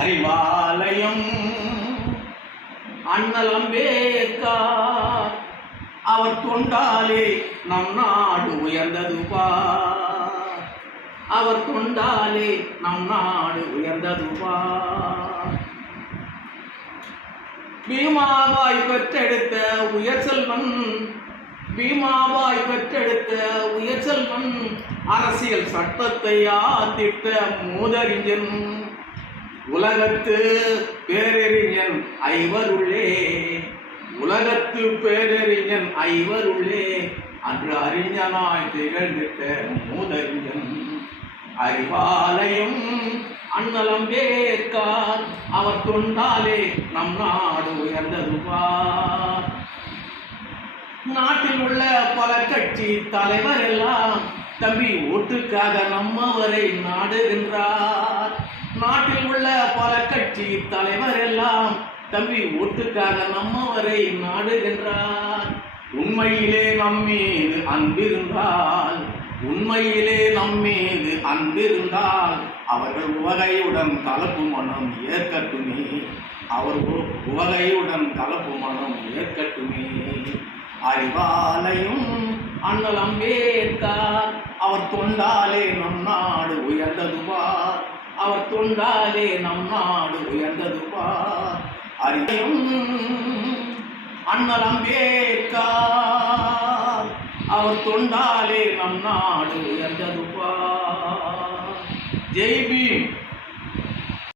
அறிவாலயம் அண்ணல் அம்பேத்கர் அவர் தொண்டாலே நம் நாடு உயர்ந்தது பார். அவர் தொண்டாலே நம் நாடு உயர்ந்தது பார். பீமாபாய் பெற்றெடுத்த உயர் செல்வன், பீமாபாய் பெற்றெடுத்த உயர் செல்வன், அரசியல் சட்டத்தை ஆத்திட்ட மூதறிஞன், உலகத்து பேரறிஞன் ஐவருள்ளே, உலகத்து பேரறிஞன் ஐவருள்ளே அன்று அறிஞனாய் திகழ்ந்திட்ட மூதறிஞன். அறிவாலயம் அண்ணல் அம்பேத்கர் அவர் தொண்டாலே நம் நாடு உயர்ந்தது பார். நாட்டில் உள்ள பல கட்சி தலைவர் எல்லாம் தம்பி ஓட்டுக்காக நம்மவரை நாடுகின்றார். நாட்டில் உள்ள பல கட்சி தலைவர் எல்லாம் தம்பி ஓட்டுக்காக நம்மவரை நாடுகின்றார். உண்மையிலே நம்மீது அன்பிருந்தால், உண்மையிலே நம்மீது அன்பிருந்தால் அவர்கள் உவகையுடன் கலப்பு மனம் ஏற்கட்டுமே, அவர் உவகையுடன் கலப்பு மனம் ஏற்கட்டுமே. அறிவாலயம் அண்ணல் அம்பேத்கர் அவர் தொண்டாலே நம் நாடு உயர்ந்தது பார். அவர் தொண்டாலே நம் நாடு உயர்ந்தது பார். அறிவாலயம் அண்ணல் அம்பேத்கர் அவர் தொண்டாலே நம் நாடு உயர்ந்தது பார். ஜெய் பீம்.